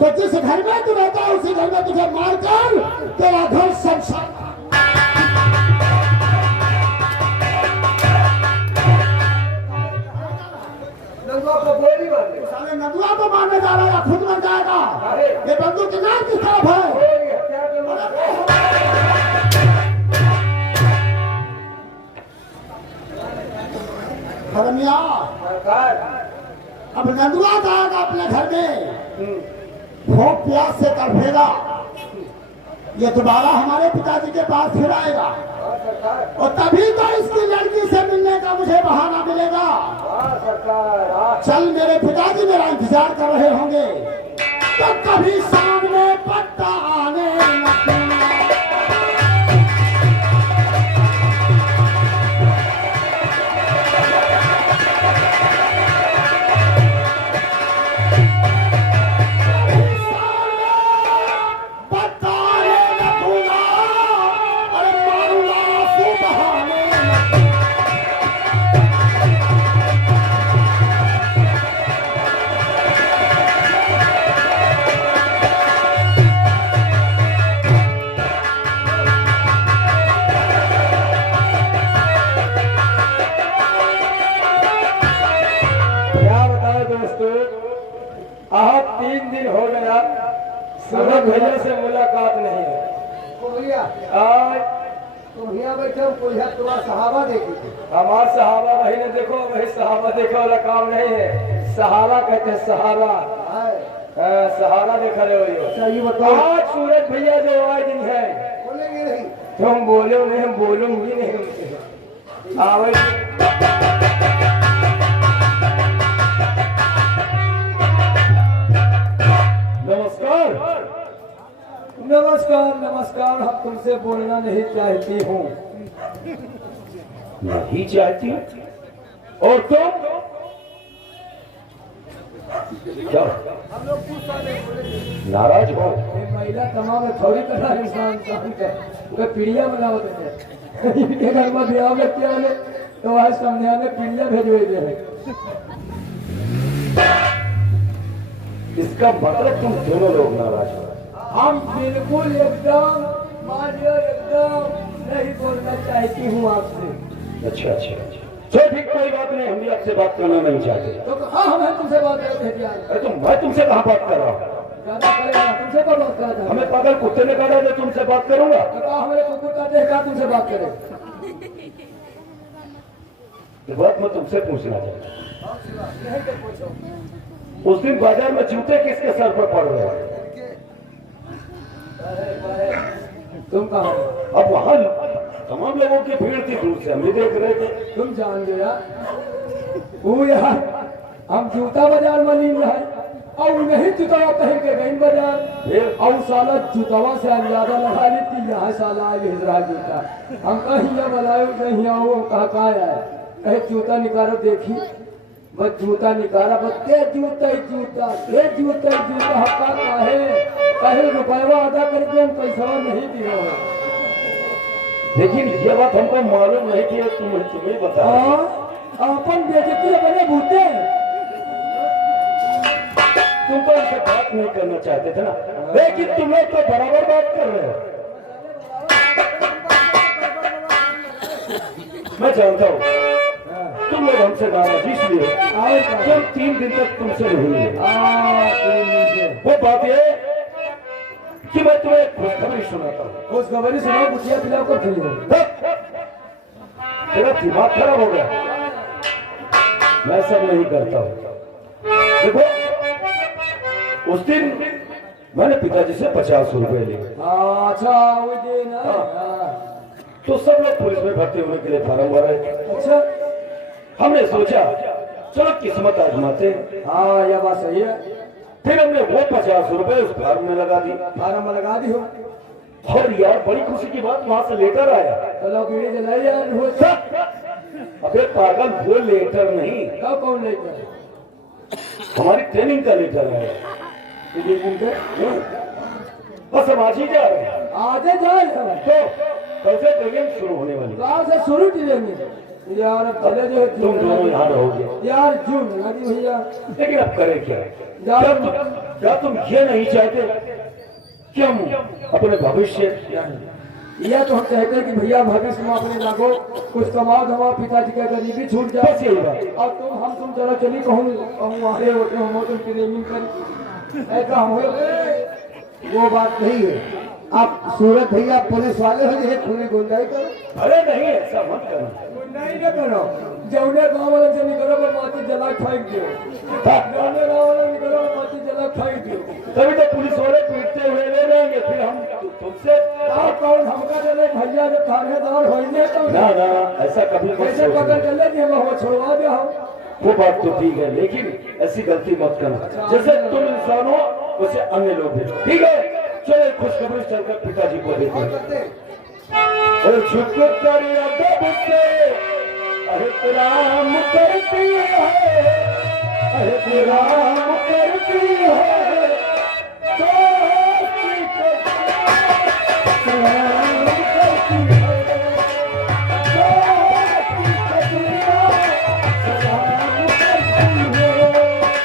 तो जिस घर में तू रहता है उसी घर में तुझे मारकर तेरा घर शमशान। नंदुआ को मारने जा रहा है, खुद मर जाएगा। ये बंदूक के नाम किस तरफ है? हरमिया, अब नंदुआ जाएगा अपने घर में, भूख प्यास से तड़फेगा। ये दोबारा हमारे पिताजी के पास फिर आएगा और तभी तो इसकी लड़की से मिलने का मुझे बहाना मिलेगा। चल, मेरे पिताजी मेरा इंतजार कर रहे होंगे, तो कभी सामने पट्टा आने लगेगा। आप 3 दिन हो गया सूरज भैया से मुलाकात नहीं है। आज तुम यहाँ बैठे तुम्हारा सहाबा देखी हमार सहाबा वही ने देखो, वही सहाबा देखो वाला काम नहीं है। सहारा कहते हैं सहारा। सहारा देखा रहे हो। सही बताओ, आज सूरज भैया जो आए दिन है, बोलेंगे नहीं तुम बोलो नहीं, हम बोलूंगी नहीं उनसे। आवे नमस्कार नमस्कार। हम तुमसे बोलना नहीं चाहती हूँ। नहीं चाहती और तुम क्या हम लोग कुछ सारे नाराज हो? महिला तमाम थोड़ी करना इंसान का पीड़िया बनाओ देते इनके घर में ब्याह में क्या है तो आज समझा में पीड़िया भेजवे दे रहे। इसका मतलब तुम दोनों लोग नाराज हो। हम बिल्कुल एकदम मानिए एकदम नहीं बोलना चाहती हूँ आपसे। अच्छा अच्छा अच्छा, चलो ठीक, कोई बात नहीं, हम भी आपसे बात करना नहीं चाहते। तो हाँ हमें तुमसे बात करते हैं। अरे मैं तुमसे कहाँ बात कर रहा हूँ? ज्यादा करेगा तुमसे पर बात कर रहा हमें पागल कुत्ते ने काटा तो तुमसे बात करूंगा? हमें कुकुर काटे हैं, कहा तुमसे बात करें। ये बात मैं तुमसे पूछना चाहता हूँ। उस दिन बाजार में जूते किसके सर पर पड़ रहे हैं? तुम कहा? अब वहां तमाम लोगों की भीड़ थी, दूर से हम भी देख रहे थे। तुम जान गया वो यार, हम जूता बाजार में लीन रहे और नहीं जूता पहन के गई बाजार और साला जूतावा से अंदाजा लगा ली थी यहाँ साला हिजरा जूता। हम कहीं या बनाए कहीं आओ कहा है, कहे जूता निकालो देखी, बस जूता निकाला, बस ते जूता ही जूता, ते जूता ही जूता। हक्का कहे रुपया अदा करके हम पैसा नहीं दिया। लेकिन ये बात हमको मालूम नहीं थी, तुम्हें बता। अपन बेचती बने भूते। तुम तो उनसे बात नहीं करना चाहते थे ना, लेकिन तुम लोग तो बराबर बात कर रहे हो। मैं जानता हूँ तुम लोग हमसे नाराज इसलिए हम 3 दिन तक तुमसे नहीं मिले। वो बात ये कि मैं तुम्हें खुशखबरी सुनाता हूँ। खुशखबरी सुनाओ, गुटिया पिलाओ कर खेलो। तेरा दिमाग खराब हो गया। मैं सब नहीं करता हूँ। देखो उस दिन मैंने पिताजी से 50 रुपए लिए। अच्छा वो दिन तो सब लोग पुलिस में भर्ती होने के लिए फार्म भरे। अच्छा हमने सोचा चलो किस्मत आजमाते। हाँ यह बात सही है। फिर हमने वो 50 रुपए उस फार्म में लगा दी। फार्म में लगा दी हो और यार बड़ी खुशी की बात, वहां से लेटर आया। चलो बीड़ी जलाई यार। अबे पागल, वो लेटर नहीं, कब कौन लेटर? हमारी ट्रेनिंग का लेटर आया। बस हम आज ही जा रहे हैं। आगे जाए तो कल से ट्रेनिंग शुरू होने वाली। कहाँ से शुरू करेंगे यार? पहले जो तुम दोनों यहाँ रहोगे यार जून लगी भैया, लेकिन अब करें क्या? क्या तुम ये नहीं चाहते कि हम अपने भविष्य यह तो हम कहते हैं कि भैया भविष्य में अपने लागो कुछ कमाओ धमाओ, पिताजी का गरीबी छूट जाए। बस यही बात। और तुम जरा चली कहूँ आए होते हम तो ट्रेनिंग कर ऐसा हम वो बात नहीं है। आप सूरत भैया पुलिस वाले हो, ये खुली गुंडाई करो। अरे नहीं, ऐसा मत करो। नहीं ना करो, जौने गाँव वाले से निकलो वो माटी जला फेंक दियो, जौने गाँव वाले निकलो वो माटी जला फेंक दियो। तभी तो पुलिस वाले पीटते हुए ले लेंगे, फिर हम तुमसे आप कौन हमका चले भैया जो थानेदार होइने तो ना ना ऐसा कभी मत कैसे पकड़ सोचो। चले कि हम वो छोड़वा दे हम। वो बात तो ठीक है, लेकिन ऐसी गलती मत करना। जैसे तुम इंसान हो वैसे अन्य लोग भी। ठीक है, चलो खुशखबरी चलकर पिताजी को देते हैं। और झुक कर अदब से एहतराम करती है, एहतराम करती है, दोस्ती का सलाम करती है, दोस्ती का सलाम करती है, दोस्ती का सलाम।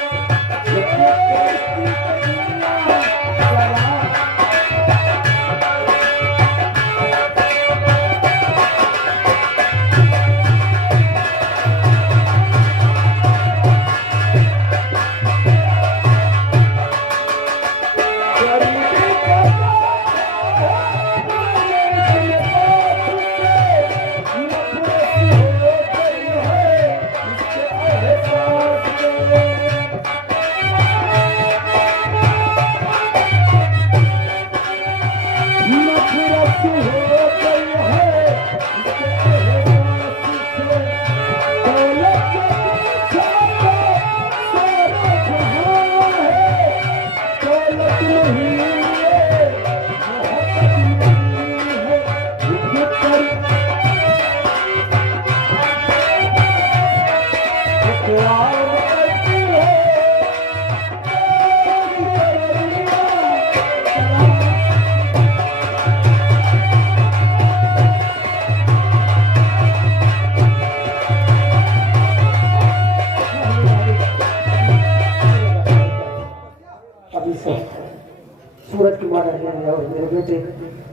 सूरज की माँ रहने दिया और मेरे बेटे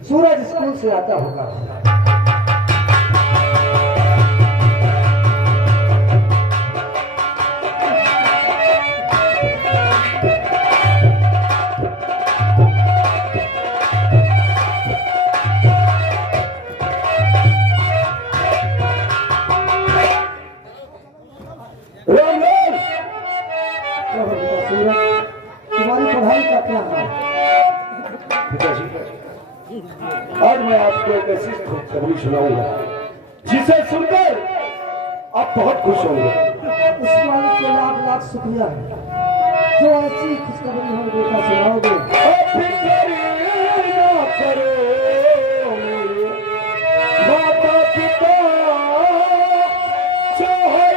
सूरज स्कूल से आता होगा। तुम्हारी पढ़ाई का क्या है? पिताजी, आज मैं आपको एक ऐसी खुशखबरी सुनाऊंगा जिसे सुनकर आप बहुत खुश होंगे। उस मालिक के लाख लाख शुक्रिया है जो ऐसी खुशखबरी हमें बेटा सुनाओगे। माता पिता चाहे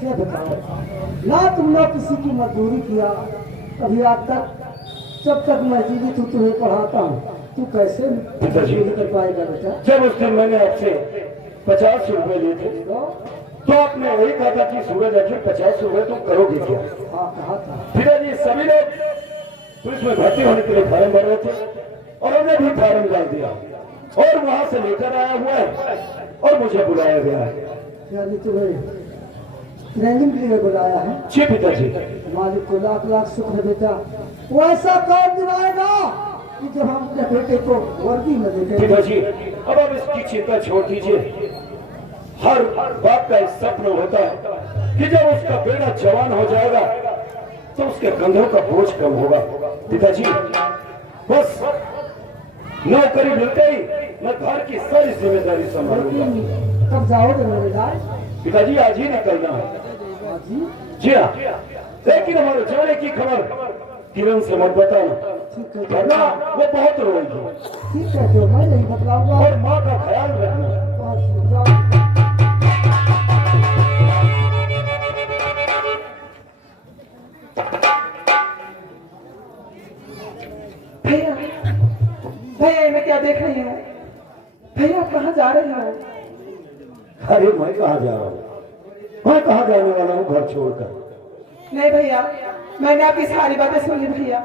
स्वर्ग ना तुमने किसी की मजदूरी किया अभी आज तक, जब तक मैं जीवित हूँ तुम्हें पढ़ाता हूँ, तू कैसे मजदूरी कर पाएगा बेटा? जब उस दिन मैंने आपसे 50 रुपए लिए थे तो आपने यही कहा था कि सूरज आखिर 50 रुपए तुम करोगे क्या? हाँ कहा था। पिताजी सभी लोग पुलिस में भर्ती होने के लिए फार्म भर रहे थे और हमने भी फार्म डाल दिया और वहां से लेकर आया हुआ है और मुझे बुलाया गया है। यानी तुम्हें ट्रेनिंग के लिए बुलाया है। जी पिताजी। मालिक को लाख लाख शुक्र है बेटा। वो ऐसा काम दिलाएगा कि जब हम अपने बेटे को वर्दी में देखेंगे। पिताजी अब आप इसकी चिंता छोड़ दीजिए। हर बाप का एक सपना होता है कि जब उसका बेटा जवान हो जाएगा तो उसके कंधों का बोझ कम होगा। पिताजी बस नौकरी मिलते ही मैं घर की सारी जिम्मेदारी संभालूंगा। कब जाओगे मेरे? पिताजी आज ही निकलना है। जी हाँ, लेकिन हमारे जाने की खबर किरण से मत बताना, वरना वो बहुत रोएगी। ठीक है, जो मैं नहीं बतलाऊंगा। और माँ का ख्याल रखना। भैया भैया मैं क्या देख रही हूँ? भैया कहाँ जा रहे हो? अरे मैं कहाँ जा रहा हूँ? मैं कहाँ जाने वाला हूँ घर छोड़कर? नहीं भैया, मैंने आपकी सारी बातें सुनी भैया।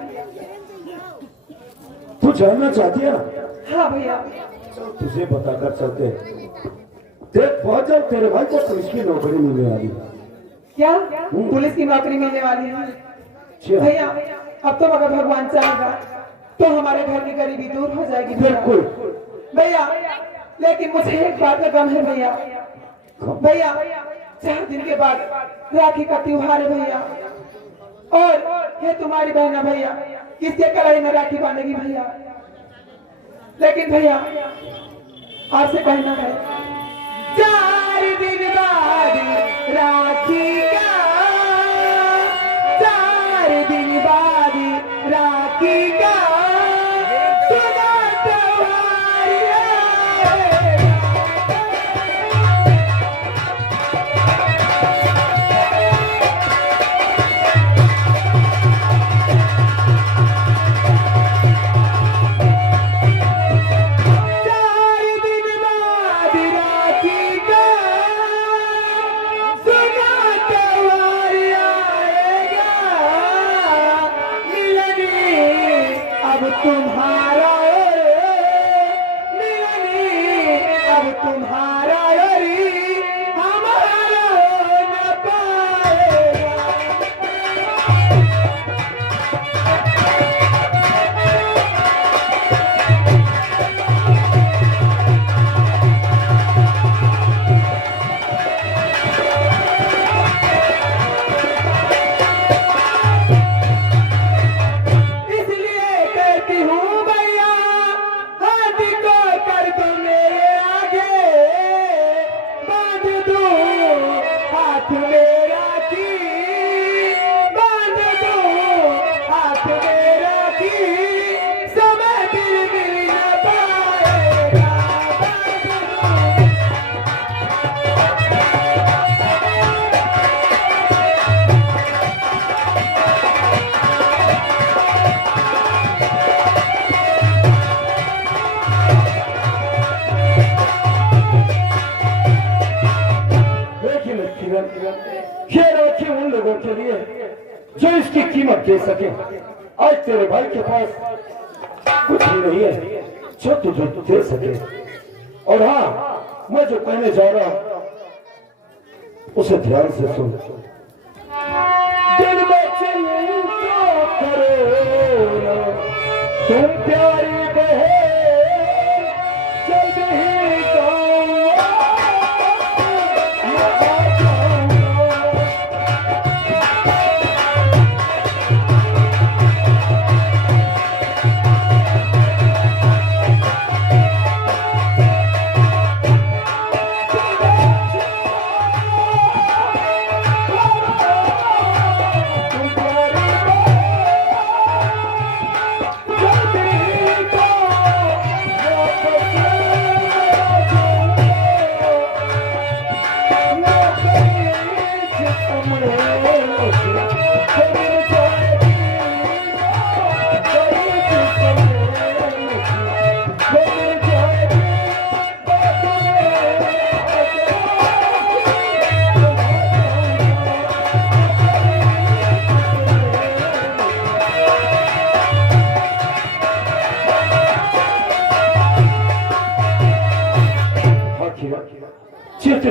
तू जानना चाहती है? हाँ भैया। तुझे बताकर चलते देख, पहुंच जाओ, तेरे भाई को पुलिस की नौकरी मिलने वाली है। क्या पुलिस की नौकरी मिलने वाली है? भैया अब तो अगर भगवान चाहेगा तो हमारे घर की गरीबी दूर हो जाएगी बिल्कुल भैया। लेकिन मुझे एक बात का गम है भैया। भैया 4 दिन के बाद राखी का त्योहार है भैया, और ये तुम्हारी बहन है भैया, किसके कलाई में राखी बांधेगी भैया? लेकिन भैया आपसे कहना है, 4 दिन बाद राखी का, 4 दिन बाद राखी का ये राखी उन लोगों के लिए जो इसकी कीमत दे सके। आज तेरे भाई के पास कुछ भी नहीं है जो तुझे दे सके। और हाँ, मैं जो कहने जा रहा हूं उसे ध्यान से सुन। दिल में चिंता करो ना तुम प्यारी बहन, जल्द ही जाऊंगा।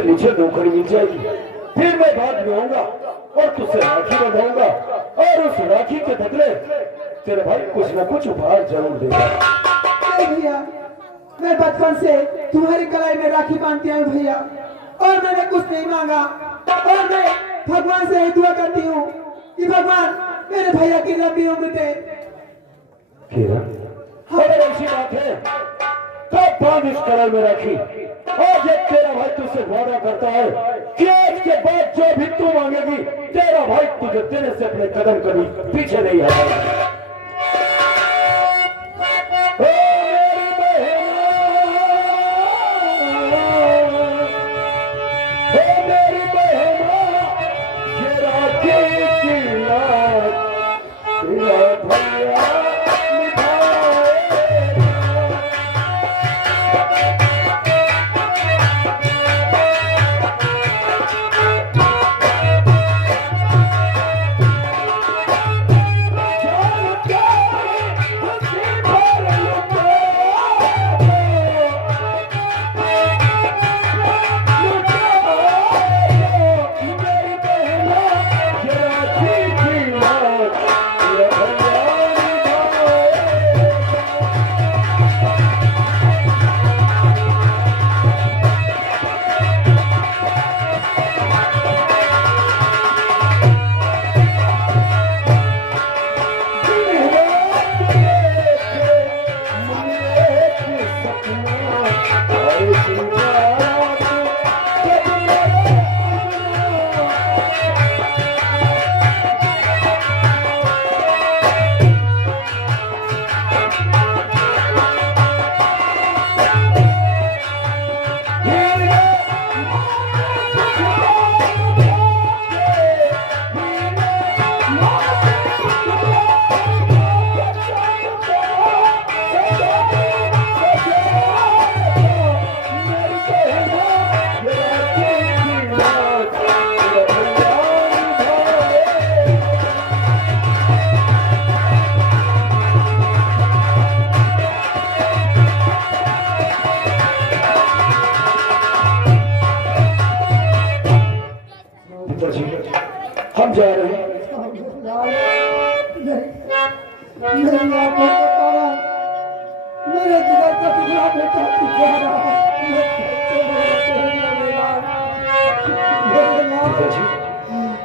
मुझे नौकरी मिल जाएगी फिर मैं बाद में आऊंगा और तुझसे राखी बंधाऊंगा और उस राखी के बदले तेरे भाई कुछ न कुछ उपहार जरूर देगा। अरे भैया, मैं बचपन से तुम्हारी कलाई में राखी बांधती हूँ भैया, और मैंने कुछ नहीं मांगा, और मैं भगवान से दुआ करती हूँ कि भगवान मेरे भैया की लंबी उम्र दे। अगर ऐसी बात है तब बांध इस कलाई में राखी, और जब तेरा भाई तुझसे वादा करता है कि आज के बाद जो भी तू मांगेगी तेरा भाई तुझे देने से अपने कदम कभी पीछे नहीं हटाएगा। हम जा रहे हैं। मेरे जिगर का टुकड़ा बेटा तू जा रहा है।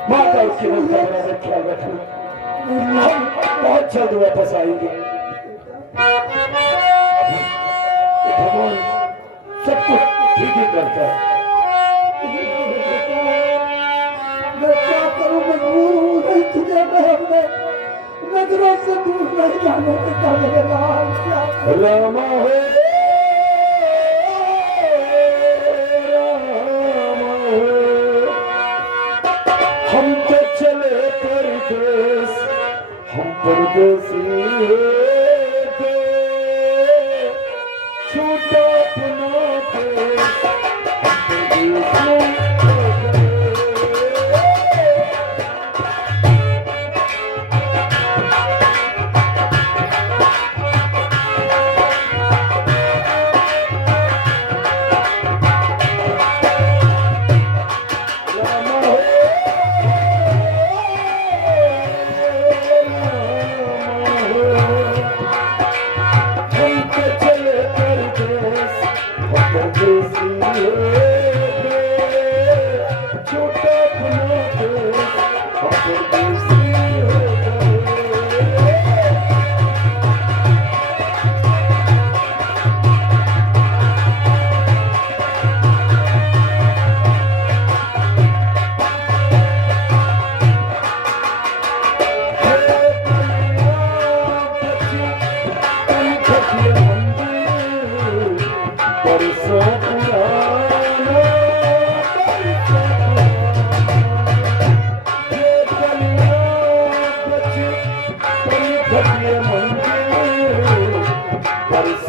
माता उसके मन का बड़ा ख्याल रखना, हम बहुत जल्द वापस आएंगे। भगवान सब कुछ ठीक ही करता है। मैं क्या करूं, मजबूर हूं, नहीं तुझे मैं अपने नजरों से दूर नहीं जाने देता मेरे लाल। क्या रामा हो हम तो चले परदेस, हम परदेसी थे, छूटा अपना देश, हम परदेसी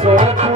so